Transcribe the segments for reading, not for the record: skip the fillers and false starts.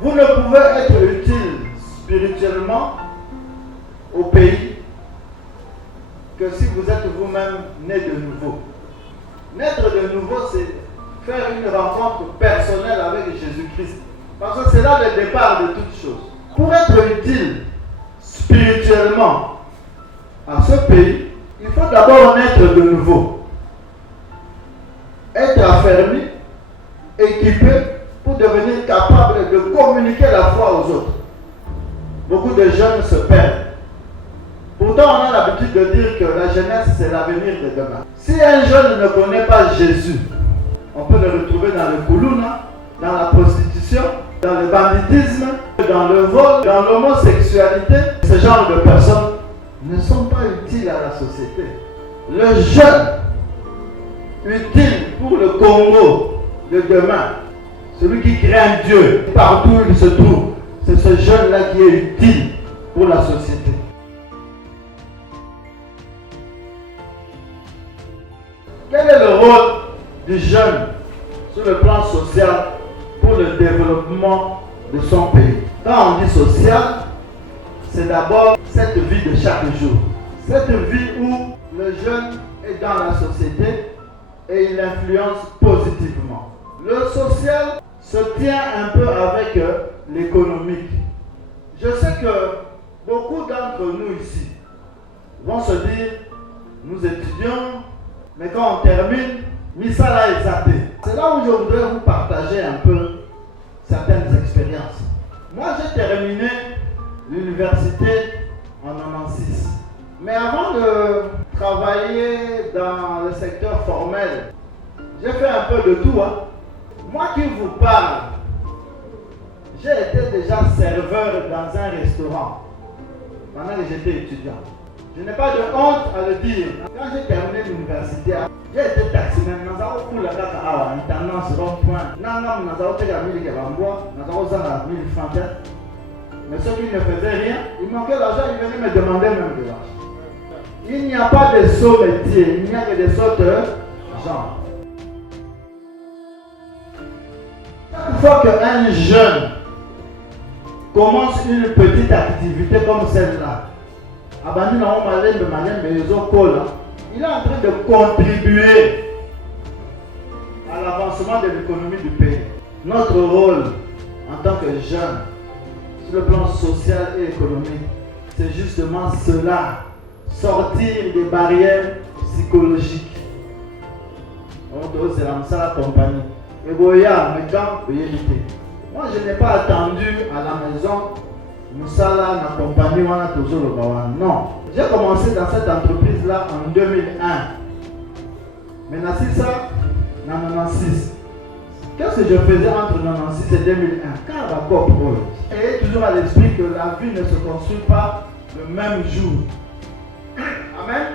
Vous ne pouvez être utile spirituellement au pays que si vous êtes vous-même né de nouveau. Naître de nouveau, c'est faire une rencontre personnelle avec Jésus-Christ. Parce que c'est là le départ de toutes choses. Pour être utile spirituellement à ce pays, il faut d'abord naître de nouveau. Être affermi, équipé pour devenir capable de communiquer la foi aux autres. Beaucoup de jeunes se perdent. Pourtant, on a l'habitude de dire que la jeunesse, c'est l'avenir de demain. Si un jeune ne connaît pas Jésus, on peut le retrouver dans le koulouna, dans la prostitution, dans le banditisme, dans le vol, dans l'homosexualité. Ce genre de personnes ne sont pas utiles à la société. Le jeune utile pour le Congo de demain, celui qui craint Dieu partout où il se trouve, c'est ce jeune-là qui est utile pour la société. Quel est le rôle du jeune sur le plan social pour le développement de son pays? Quand on dit social, c'est d'abord cette vie de chaque jour. Cette vie où le jeune est dans la société et il influence positivement. Le social se tient un peu avec l'économique. Je sais que beaucoup d'entre nous ici vont se dire, nous étudions, mais quand on termine, Misala est zappé. C'est là où je voudrais vous partager un peu certaines expériences. Moi, j'ai terminé l'université en 96. Mais avant de travailler dans le secteur formel, j'ai fait un peu de tout. Moi qui vous parle, j'ai été déjà serveur dans un restaurant pendant que j'étais étudiant. Je n'ai pas de honte à le dire. Quand j'ai terminé l'université, j'ai été taximan. Nous avons pour la carte à une tendance rond-point. Nous avons fait la 1000 Kebambois, nous avons fait la 1000 francs. Mais ceux qui ne faisaient rien, ils manquaient l'argent, ils venaient me demander même de l'argent. Il n'y a pas de sauts métiers, il n'y a que des sautes gens. Chaque fois qu'un jeune commence une petite activité comme celle-là, il est en train de contribuer à l'avancement de l'économie du pays. Notre rôle en tant que jeunes, sur le plan social et économique, c'est justement cela, sortir des barrières psychologiques. C'est la compagnie. Moi, je n'ai pas attendu à la maison. Moussala, ma compagnie, on a toujours le bawan. Non. J'ai commencé dans cette entreprise-là en 2001. Maintenant, c'est ça, en 96. Qu'est-ce que je faisais entre 96 et 2001? Et toujours à l'esprit que la vie ne se construit pas le même jour. Amen.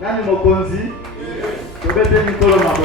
Nani Mokonzi, Nicolas Mabo.